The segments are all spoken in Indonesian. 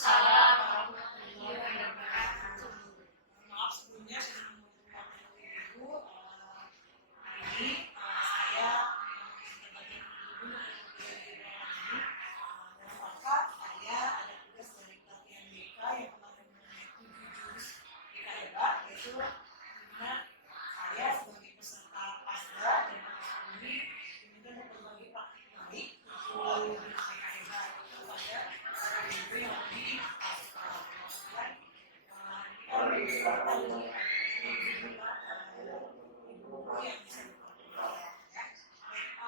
Maaf sebelumnya sudah mengucapkan ibu. Hari ini saya sebagai ibu dalam rangka saya ada tugas dari pelatihan BK yang kemarin mengenai 7 jurus BK yaitu dimana saya sebagai peserta PASDA dan ini diminta untuk berbagi praktik baik untuk BK kepada ibu yang lebih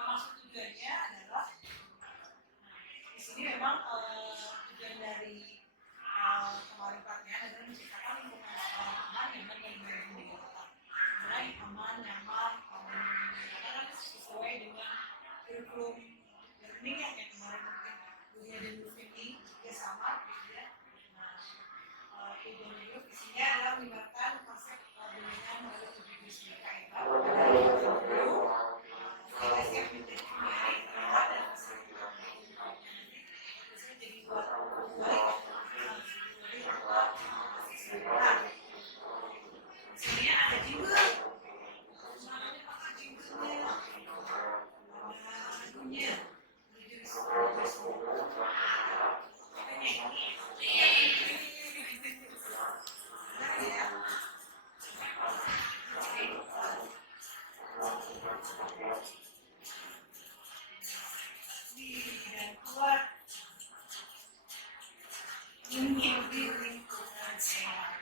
maksud tujuannya adalah di sini memang tujuan dari kemarin pelatihan adalah menciptakan lingkungan sekolah aman, nyaman dan berlindung. Mulai aman, nyaman, karena sesuai dengan kurikulum learning yang kemarin mungkin Buya dan Bu Fitri juga sama gitu ya. Nah, tujuan itu isinya adalah melibatkan konsep bimbingan melalui 7 jurus BK saya siap menjadi pemimpin terlihat dan jadi buat baik sebenarnya ada juga namanya pakai jinglenya ada lagunya dan kuat menghidupi lingkungan sehat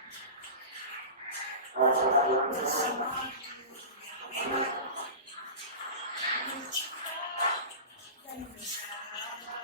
bersama mencipta dan bersama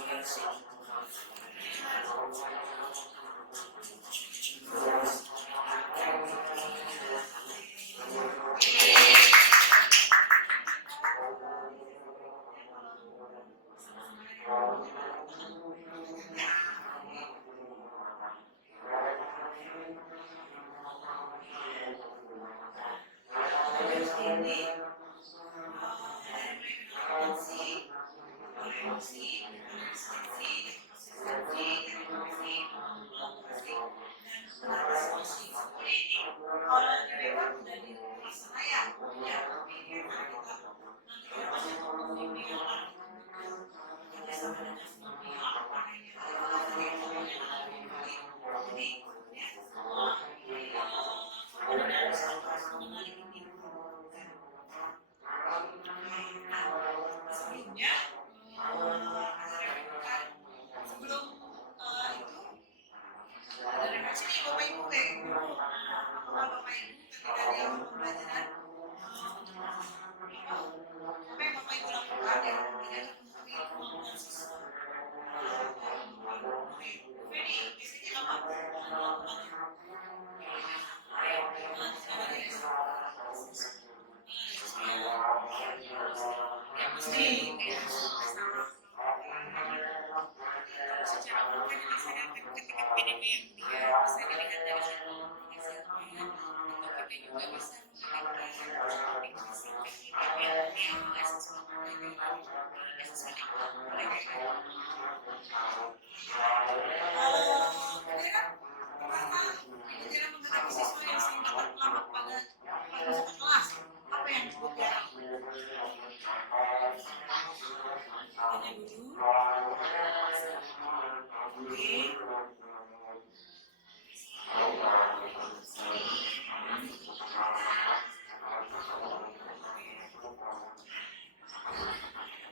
terus sebelumnya SD. Kalau secara umum kan yang saya ketika PDP yang dia bisa dilihat dari hasilnya, itu kita juga bisa memiliki aplikasi PDP yang asesmen Mutiara menghadapi siswa yang sering dapat terlambat pada masuk kelas. Apa yang disebut Mutiara? Tanya dulu. Oke.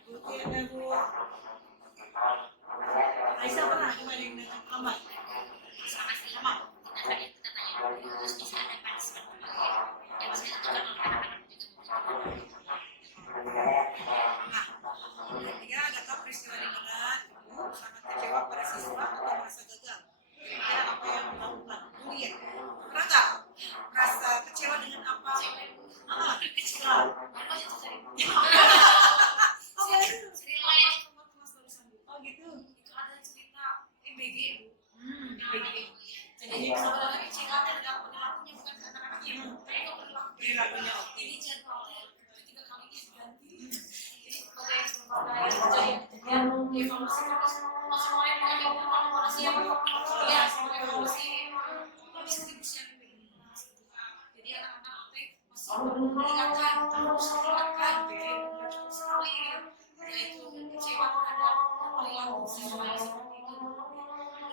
Mutiara Bu. Aisyah pernah kemarin yang datang terlambat? sama sih kita tanya dulu terus bisa ada punishment ya maksudnya itu kan anak-anak juga Nah, ketiga, adakah peristiwa di mana ibu sangat kecewa pada siswa atau merasa gagal? Kira-kira apa yang dilakukan? Oh iya, pernah nggak merasa kecewa dengan apa? Kecewa. Oh gitu. itu ada cerita EBG BG. jadi sebenarnya kecewa terhadap perilakunya bukan karena anaknya tapi Perilakunya. jadi jadwalnya ketika kali ini diganti jadi sebagai kejadian evaluasi terus semua yang mengambil evaluasi yang ya semua evaluasi distribusi yang jadi anak-anak masih mengingatkan terus mengingatkan sekali yaitu kecewa terhadap perilaku siswa yang seperti itu.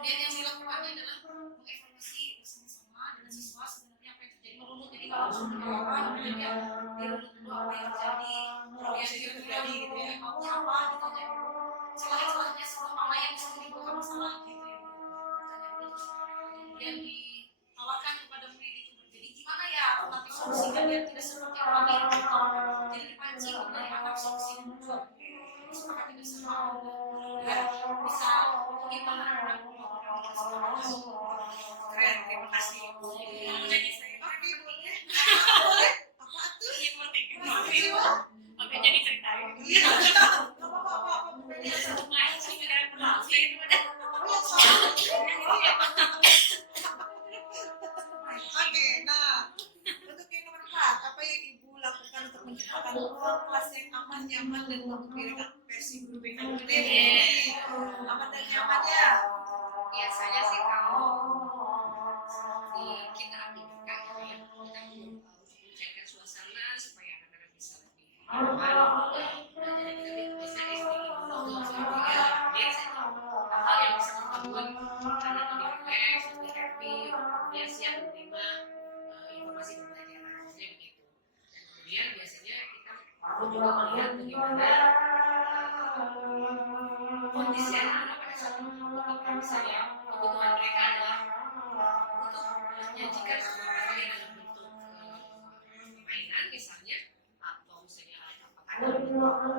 Kemudian yang dilakukannya adalah mengevaluasi bersama-sama dengan siswa sebenarnya apa yang terjadi merunut jadi nggak langsung dijawab kemudian dia dirunut dulu apa yang terjadi kemudian dia bilang gitu ya mau apa ditanya dulu celah-celahnya semua mana yang bisa menimbulkan masalah gitu ya ditanya dulu terus kemudian ditawarkan kepada murid itu jadi gimana ya nanti solusinya biar tidak seperti orang ini gitu jadi dipancing dari anak solusi dulu disepakati bersama ya bisa mengimbang anak-anak Keren, terima kasih. jadi saya Oke, boleh. Boleh? Apa tuh? ingin mengerti Kecewa? oke jadi ceritain Iya. Apa bukannya mancing dengan berlalu itu ada Oke, nah untuk yang nomor 4, apa yang ibu lakukan untuk menciptakan ruang kelas yang aman, nyaman, dan memberikan versi guru BK dulu deh. Aman dan nyaman ya. biasanya sih kalau seperti kita ambil kakak gitu ya kita mencairkan suasana supaya anak-anak bisa lebih nyaman belajar kita bisa SD biasanya hal yang bisa membuat anak lebih relax, lebih happy, kemudian siap menerima informasi pembelajaran jadi begitu dan kemudian biasanya kita perlu juga melihat bagaimana kondisi anak-anak pada saat itu ketika misalnya kebutuhan mereka adalah butuh menyajikan sebuah materi dalam bentuk mainan misalnya atau misalnya apakah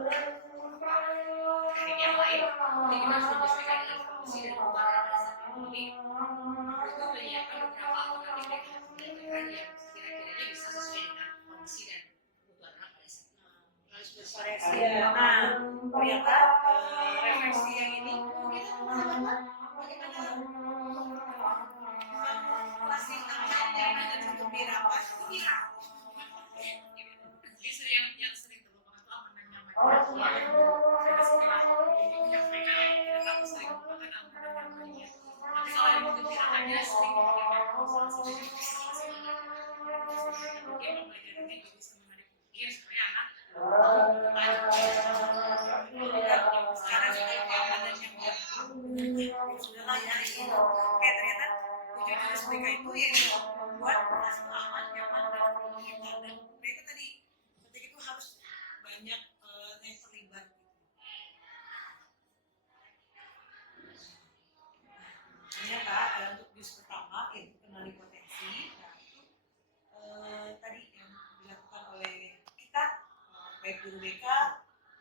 dari yang lain jadi kita harus menyesuaikan dengan fungsi dan kebutuhan pada saat ini butuh menyiapkan beberapa alternatif dengan pembelajaran yang kira-kiranya bisa sesuai dengan kondisi dan kebutuhan anak pada saat itu harus Koreksi ya. Nah, ternyata refleksi yang ini mungkin teman-teman bagaimana kelas yang aman, nyaman, dan bergembira. Gembira. justru yang sering terlupakan itu aman dan nyaman karena setelah menyampaikan kita tahu sering melupakan aman dan nyamannya tapi kalau yang menggembirakannya sering memikirkan salah satu yang bisa mungkin pembelajarannya juga bisa menarik mungkin supaya anak Sekarang sudah aman dan nyaman. Sudahlah ya ini. Oke, ternyata tujuan dari SBK itu yang membuat kelas itu aman, nyaman, dan bergembira. Dan mereka tadi ketika itu harus banyak yang terlibat. Ternyata untuk jus pertama yaitu kenali potensi. Nah itu tadi yang dilakukan oleh kita baik guru BK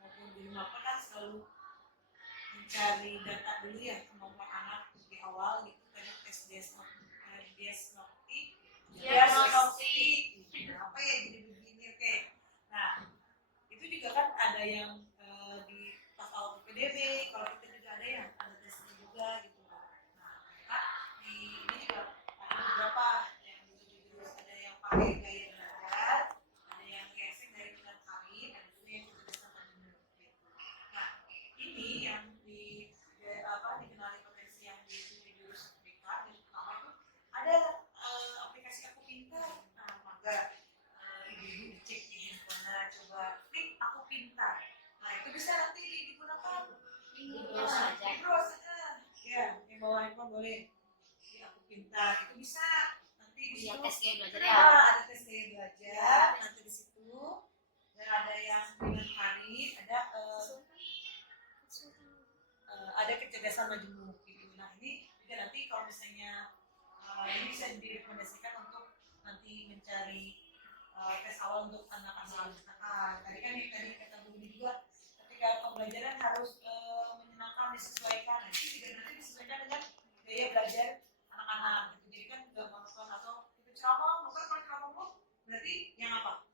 maupun guru MAPA kan selalu mencari data dulu ya kemampuan anak di awal gitu tadi tes diagnostik apa ya jadi begini oke. Nah itu juga kan ada yang PBB, kalau kita juga ada yang ada tesnya juga gitu. Nah, mereka di ini juga ada beberapa yang jurus ada yang pakai gaya belajar, ada yang gesek dari minat kami, dan juga yang kecerdasan penuh gitu. Nah, ini yang dikenali potensi yang di jurus mereka yang pertama itu ada aplikasi Aku Pintar. Nah, maka ibu-ibu dicek di handphone, coba klik Aku Pintar. Nah, itu bisa nanti digunakan di browser aja. Ya, yang bawa handphone boleh di Aku Pintar. Itu bisa nanti di situ tes gaya belajar ya. ada tes gaya belajar nanti di situ, dan ada yang minat kali, ada kecerdasan majemuk gitu. Nah, ini juga nanti kalau misalnya ini bisa direkomendasikan untuk nanti mencari tes awal untuk anak-anak. Nah, tadi kan yang tadi kata Bu Budi juga, ketika pembelajaran harus menyenangkan, disesuaikan. Nah, ini juga nanti disesuaikan dengan gaya belajar anak-anak. Gitu. Jadi kan nggak monoton atau itu ceramah, bukan kalau ceramah Bu, berarti yang apa?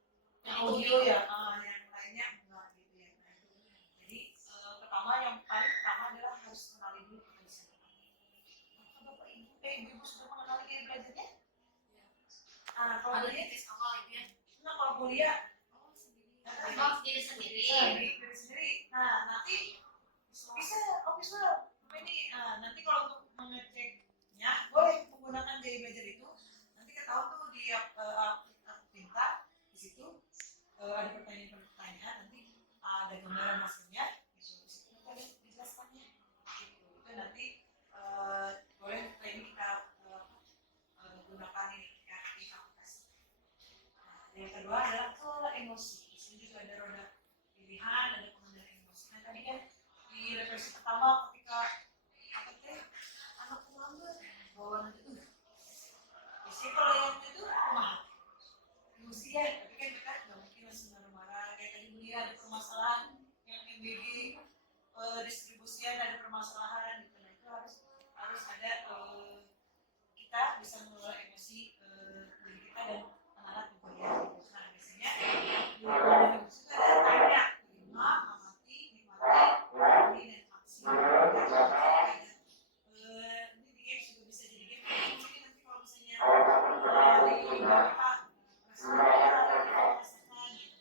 Yang audio ya, yang lainnya enggak gitu ya. Nah, itu. Jadi pertama yang paling pertama adalah harus kenali dulu potensi. Apakah Bapak Ibu sudah mengenali gaya belajarnya? Kalau Ada dia tes awal itu ya. nah kalau kuliah Memang diri sendiri. diri sendiri. Nah, nanti bisa ini nanti kalau untuk mengeceknya boleh menggunakan gaya belajar itu. Nanti ketahuan tuh di Aku Pintar di situ ada pertanyaan-pertanyaan, nanti ada gambaran hasilnya gitu. Di situ nanti ada dijelaskannya gitu. Itu nanti boleh ini kita gunakan ini ya di aplikasi. Yang kedua adalah kelola emosi. Di sini juga ada roda pilihan, ada pengendalian emosi. Nah, tadi kan di referensi pertama ketika anak lambat bawaan itu biasanya kalau yang itu emosi ya, tapi kan kita nggak mungkin langsung marah-marah kayak tadi dia ada permasalahan yang MBG distribusian ada permasalahan gitu. Nah, itu harus ada kita bisa mengelola emosi diri kita dan anak-anak juga ya. Nah, biasanya di dalam itu juga ada tanya, terima, amati, nikmati, dan aksi. Ini di game juga bisa jadi game. Mungkin nanti kalau misalnya di beberapa rasakan gitu.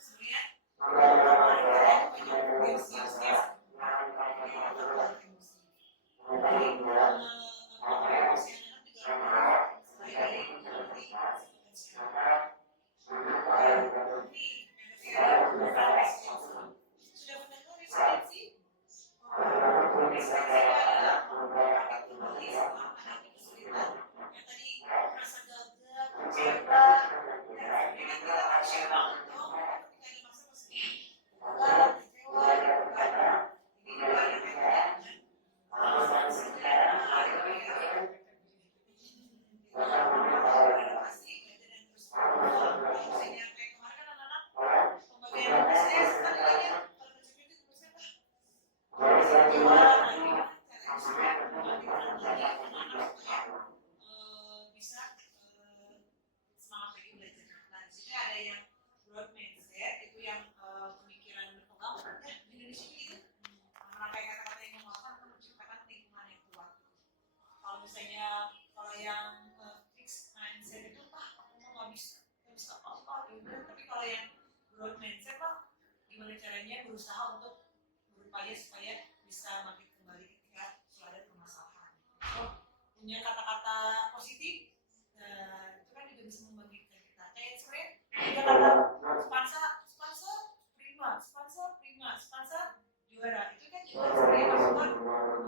Sebenarnya kalian banyak games-games jadi atau emosi. Jadi emosi anak juga selain dari potensial. Sudah mendengar resiliensi? Resiliensi adalah bangkit kembali setelah menghadapi kesulitan. Yang tadi merasa gagal, kecewa, ini kan kita manusia banget dong. Ketika ada masa-masa gagal, kecewa, gagal. Ini juga ada kaitannya dengan sejarah, adaptasi, belajar dan terus misalnya kayak kemarin kan anak-anak pembagian tugas tadi lagi kalau baca itu tugasnya apa? Kecewa, nah ini kan cara supaya membangkitkan lagi anak-anak supaya bisa semangat lagi belajar. Nah, di sini ada yang growth mindset, itu yang pemikiran berkembang. Ya, di Indonesia gitu. Merangkai kata-kata yang memuaskan untuk menciptakan lingkungan yang kuat. Kalau misalnya kalau yang fixed mindset itu aku mau nggak bisa apa-apa gitu. Tapi kalau yang growth mindset gimana caranya berusaha untuk berupaya supaya bisa bangkit kembali ketika sudah ada permasalahan. So, punya kata-kata positif, itu kan juga bisa membangkitkan kita. Kayak sebenarnya tiga kata sponsor juara, itu kan juga sebenarnya masukkan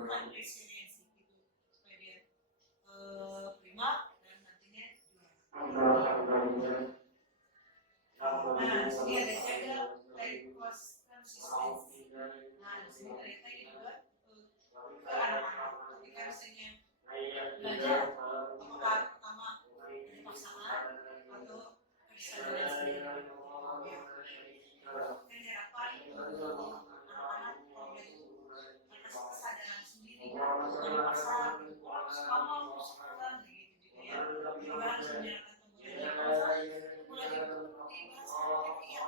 bukan resiliensi gitu supaya dia prima dan nantinya juara. Nah, di sini ada jaga konsistensi. Nah, di sini ternyata ini juga ke anak-anak. Ketika misalnya belajar, apakah pertama ada paksaan atau bisa jalan sendiri? Dan harapan anak-anak kalau belajar atas kesadaran sendiri, bukan dipaksa. Orang suka mau sekolah gitu juga ya. Juga harus menyerahkan pembelajaran. Belajar di bahasa kita iya.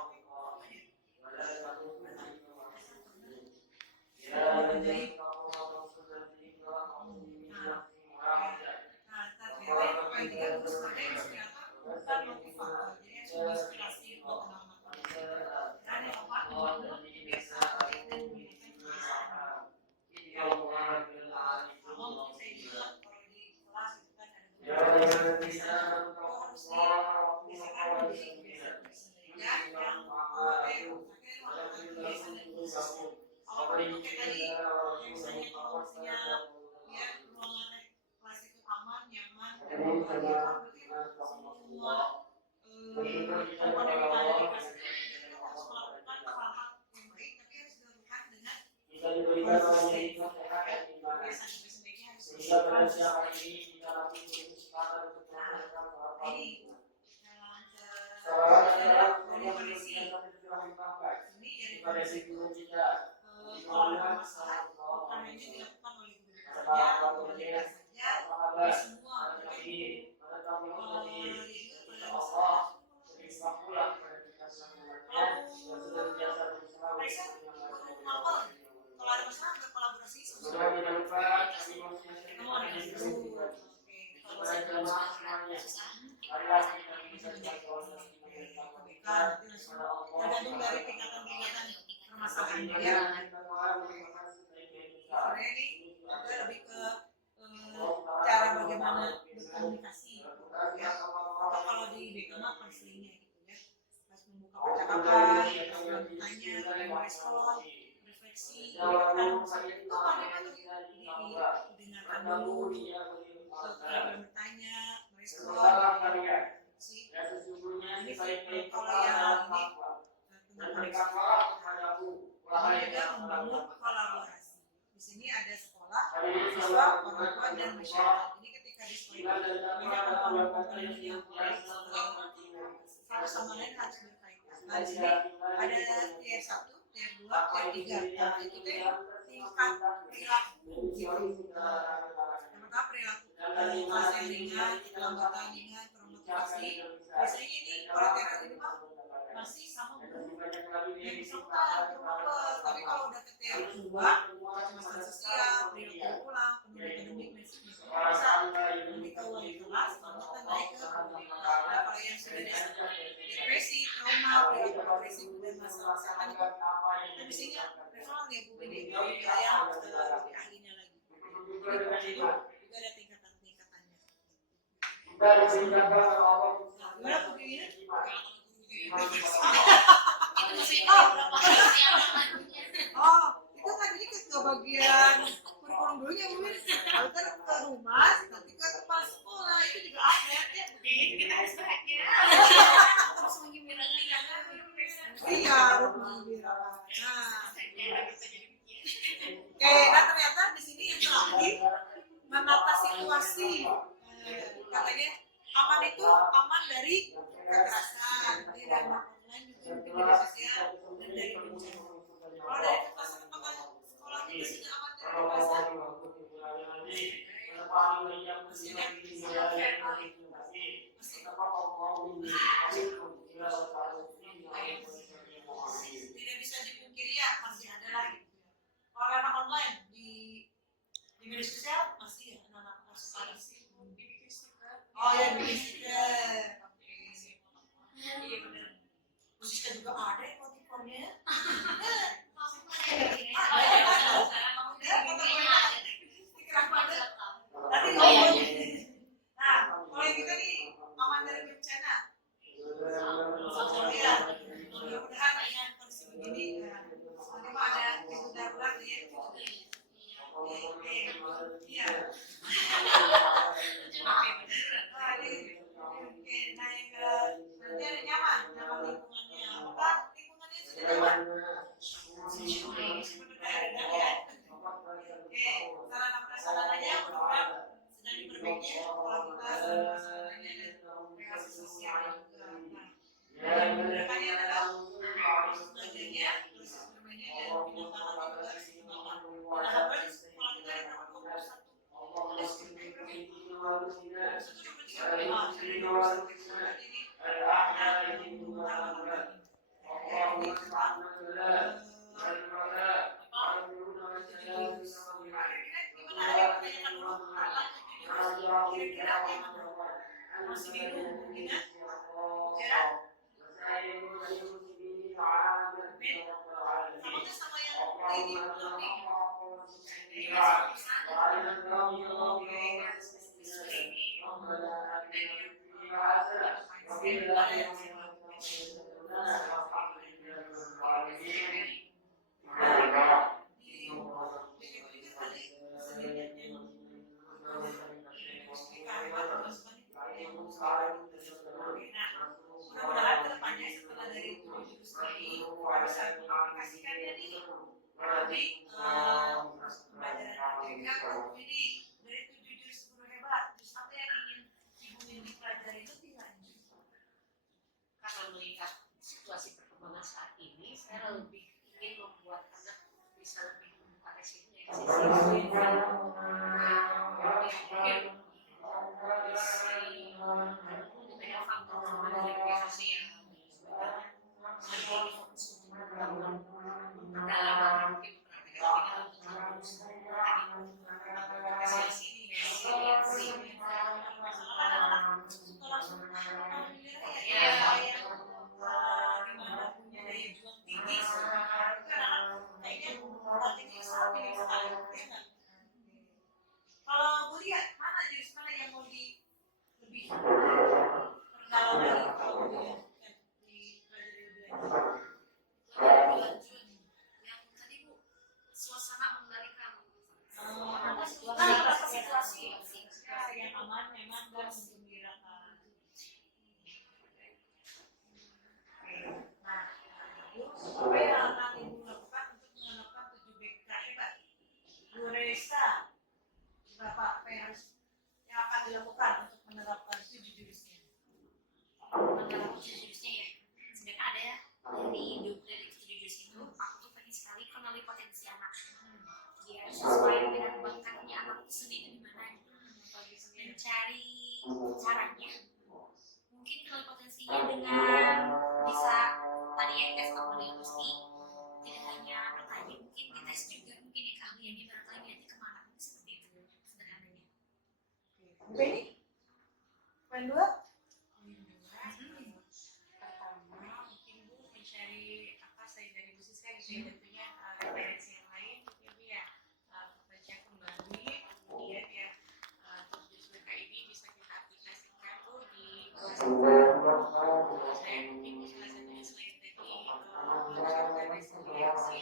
Kalau itu kayak tadi, yang misalnya kalau misalnya ya ruangan kelas itu aman, nyaman, dan berarti semua komponen yang ada di kelas itu kita harus melakukan hal-hal yang baik, tapi harus dilakukan dengan konsisten. Kebiasaan-kebiasaan baiknya harus konsisten. Nah, ini dari kondisi ini dari kondisi itu kalau ada masalah bukan hanya dilakukan oleh guru saja atau oleh kelas saja, tapi semua tapi ada masalah mereka ngapal kalau ada masalah berkolaborasi sama kamu ada guru kalau saya tergantung dari tingkatan-tingkatan permasalahannya ya. Sebenarnya ini juga lebih ke cara bagaimana berkomunikasi ya. Atau kalau di BK mah konselingnya gitu ya. Pas membuka percakapan, pas bertanya, merespon, refleksi, kan itu bagaimana didengarkan dulu, bertanya, merespon sih. Ini kalau yang ini tentang ini juga membangun kolaborasi. Di sini ada sekolah, siswa, orang tua dan masyarakat. Ini ketika di sekolah banyak komponen yang satu sama lain harus berkaitan. Nah, di sini ada tier 1, tier 2, tier 3. Nah, itu teh tingkat perilaku gitu. Yang pertama perilaku kelas yang ringan, kelambakan ringan, termotivasi. Biasanya ini kalau tier ini mah masih sama guru yang peserta tapi kalau udah ke tier 2 kecemasan sosial, perilaku pulang, penuh akademik, bisa nanti ke wali kelas, kalau kita naik ke level yang sudah depresi, trauma, perilaku agresif dan masalah kesehatan itu kita biasanya referral ya Bu Bini yang lebih ahlinya lagi. Jadi itu juga ada tingkatan-tingkatannya. Gimana Bu Bini? Itu kan ini ke bagian kurikulum dulunya Bu. Kalau kan ke rumah, nanti ke kepala sekolah itu juga ada ya. Begini kita harus bahagia. Harus menggembirakan. Iya, harus menggembirakan. Nah, oke, nah ternyata di sini yang terakhir menata situasi. Katanya aman itu aman dari kekerasan, dari dampak online juga mungkin media sosial dan dari bencana. Kalau dari kekerasan apakah sekolah kita sudah aman dari kekerasan? Tidak bisa dipungkiri ya, masih ada lagi. Kalau anak online di media sosial masih ya anak-anak kasus. Oh ya, bikin stiker. Iya benar. Musisnya juga ada emoticonnya. Nah, kalau kita nih aman dari bencana. Ya, mudah-mudahan dengan kondisi begini, nanti mah ada pintu darurat ya. Iya. Oke, nah yang nanti ada nyaman lingkungannya. Apakah lingkungannya sudah nyaman? Seperti ada ya. Oke, sarana prasarananya mudah-mudahan sedang diperbaiki kalau kita sarana prasarananya dan relasi sosial juga. Nah, yang menggunakannya adalah proses belajarnya, proses bermainnya dan pengembangan juga harus dikembangkan. Kita harapkan di sekolah kita ada nomor 1. Jadi pembelajaran ABK ini dari 7 jurus guru hebat, jurus apa yang ingin Ibu Windy pelajari itu tidak? Karena melihat situasi perkembangan saat ini, saya lebih ingin membuat anak bisa lebih membuka resiliensi banyak faktor dari sosial lebih fokus untuk membangun pendalaman mungkin perhatian resiliensi Gimana punya daya juang tinggi, itu kayaknya pelatihnya stabil sekali, ya nggak? Kalau Bu Lia, mana jenis mana yang mau lebih perdalam lagi kalau Bu Lia dipelajari lebih lanjut? yang tadi Bu, suasana mengendalikan Situasi yang aman memang dan menggembirakan. Nah, apa yang akan Ibu lakukan untuk menerapkan 7 BK hebat? Bu Resa, apa yang akan dilakukan untuk menerapkan 7 jurusnya? menerapkan jurusnya ya. Sebenarnya ada dari 7 jurus itu, aku tuh pengen sekali kenali potensi anak. Dia sesuai dengan bakatnya anak itu sendiri di mana, mencari caranya. Mungkin kenali potensinya dengan bisa tadi ya tes diagnostik, tidak hanya bertanya, mungkin dites juga mungkin ya keahliannya barangkali nanti kemana, seperti itu sederhananya. Benny, poin 2. Pertama mungkin Bu mencari apa saya dari Bu Siska gitu ya, tentunya referensi yang lain gitu ya baca kembali, kemudian ya jurus BK ini bisa kita aplikasikan Bu di kelas saya mungkin salah satunya selain tadi meningkatkan resiliensi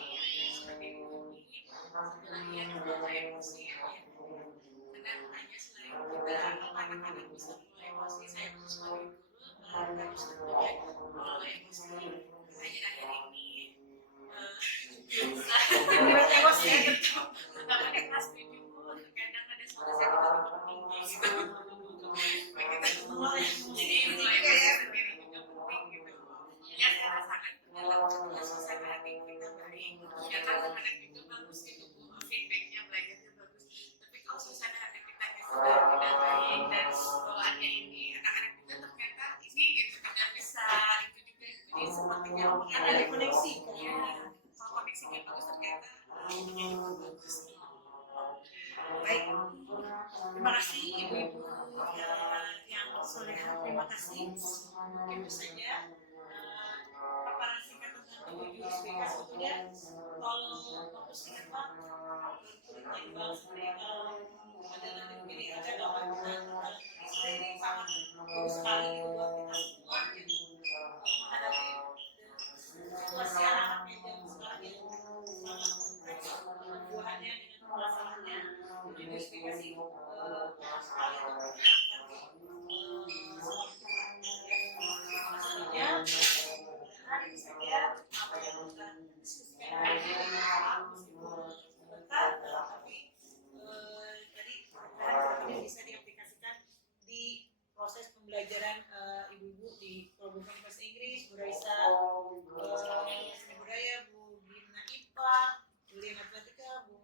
seperti ini satu lagi adalah emosi ya karena hanya selain kita anak-anak bisa mulai emosi, saya pun sebagai guru harus tentunya mengelola emosi. Akhir-akhir ini emosi terutama di kelas 7 kadang ada suara saya tiba-tiba tinggi gitu jadi mulai sendiri juga penting gitu ya saya rasakan dalam suasana hati kita baik ya kan anak juga bagus gitu feedbacknya belajarnya bagus tapi kalau suasana hati kita sudah tidak baik dan bawaannya ini anak-anak juga ternyata ini gitu tidak bisa itu juga jadi sepertinya omongan Ada koneksi. ya kalau koneksinya bagus ternyata ini bagus. Baik, terima kasih ibu-ibu yang soleha, terima kasih. Mungkin itu saja paparan singkat tentang 7 jurus BK. Sebetulnya kalau waktu singkat Pak, kulit yang bang seperti ada nanti begini aja bahwa kita ini sangat bagus sekali buat kita semua gitu menghadapi situasi anak-anak yang zaman sekarang yang sangat kompleks buahannya dengan permasalahannya. Jadi justifikasi sekali untuk masalahnya hari ini saja apa yang kita diskusikan hari ini sebentar tapi tadi mudah-mudahan bisa diaplikasikan di proses pembelajaran ibu-ibu di program bahasa Inggris, Bu Raisa, seni budaya, Bu Gina IPA, Bu Lia Matematika, Bu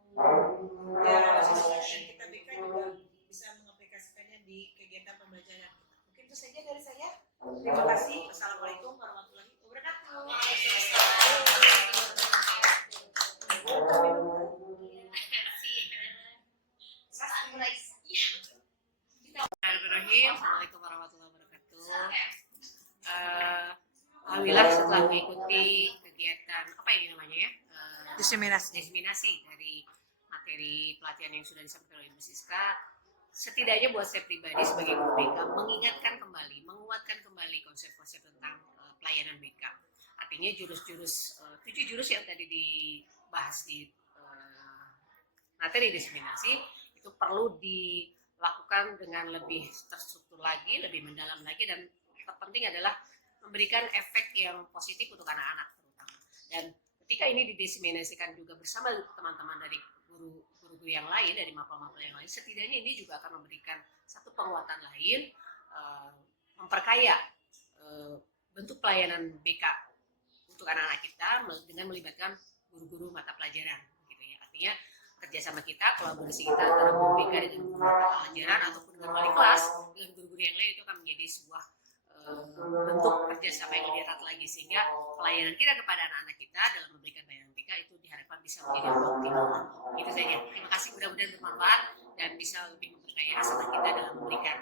Tiara dan kita BK juga bisa mengaplikasikannya di kegiatan pembelajaran. Mungkin itu saja dari saya. Terima kasih. Wassalamualaikum warahmatullahi wabarakatuh. Bismillahirrahmanirrahim. Assalamualaikum warahmatullahi wabarakatuh. Alhamdulillah setelah mengikuti kegiatan apa ini namanya ya diseminasi dari materi pelatihan yang sudah disampaikan oleh Ibu Siska, setidaknya buat saya pribadi sebagai guru BK mengingatkan kembali, menguatkan kembali konsep-konsep tentang pelayanan BK. Artinya jurus-jurus 7 jurus yang tadi dibahas di materi diseminasi itu perlu dilakukan dengan lebih terstruktur lagi, lebih mendalam lagi, dan terpenting adalah memberikan efek yang positif untuk anak-anak terutama. Dan ketika ini didiseminasikan juga bersama teman-teman dari guru-guru yang lain, dari mapel-mapel yang lain, setidaknya ini juga akan memberikan satu penguatan lain, memperkaya bentuk pelayanan BK untuk anak-anak kita dengan melibatkan guru-guru mata pelajaran, gitu ya. Artinya kerjasama kita, kolaborasi kita antara guru BK dengan guru mata pelajaran ataupun dengan wali kelas dengan guru-guru yang lain itu akan menjadi sebuah bentuk kerjasama yang lebih erat lagi, sehingga pelayanan kita kepada anak-anak kita dalam memberikan pelayanan BK itu diharapkan bisa menjadi lebih optimal. Itu saja. Terima kasih, mudah-mudahan bermanfaat dan bisa lebih memperkaya hasanah kita dalam memberikan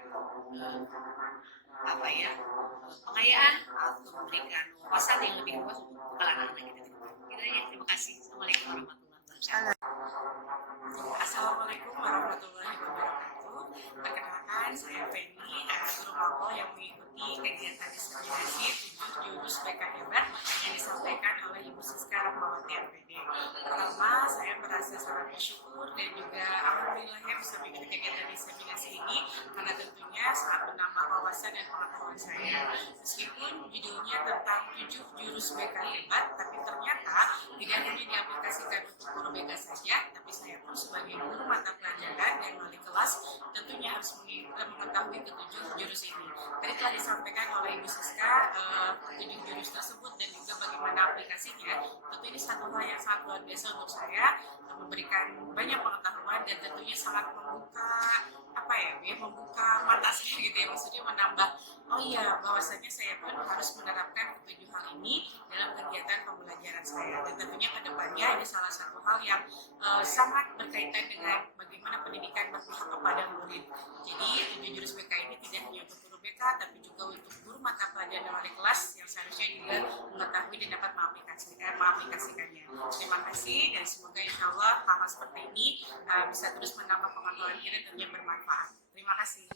pengayaan atau memberikan wawasan yang lebih luas untuk bekal anak-anak kita. Itu aja. Terima kasih. Assalamualaikum warahmatullahi wabarakatuh. Assalamualaikum warahmatullahi wabarakatuh. Perkenalkan, saya Feni, guru mapel yang mengikuti kegiatan diseminasi 7 jurus BK hebat yang disampaikan oleh Ibu Siska Rahmawati MPD. Pertama, saya merasa sangat bersyukur dan juga alhamdulillah ya bisa mengikuti kegiatan diseminasi ini karena tentunya sangat menambah wawasan dan pengetahuan saya. Meskipun judulnya tentang 7 jurus BK hebat, tapi ternyata tidak hanya diaplikasikan untuk guru BK saja, tapi saya pun sebagai guru mata pelajaran dan wali kelas tentunya harus mengetahui ketujuh jurus ini. Tadi telah disampaikan oleh Ibu Siska ketujuh jurus tersebut dan juga bagaimana aplikasinya. Tentu ini satu hal yang sangat luar biasa untuk saya, memberikan banyak pengetahuan dan tentunya sangat membuka mata saya gitu ya, maksudnya menambah bahwasanya saya pun harus menerapkan ketujuh hal ini dalam kegiatan pembelajaran saya, dan tentunya kedepannya ini salah satu hal yang sangat berkaitan dengan bagaimana pendidikan berpihak kepada murid. Jadi 7 jurus BK ini tidak hanya untuk guru BK tapi juga untuk guru mata pelajaran dan wali kelas yang seharusnya juga mengetahui dan dapat mengaplikasikannya. Terima kasih dan semoga insya Allah hal-hal seperti ini bisa terus menambah pengetahuan kita dan tentunya bermanfaat. Terima kasih.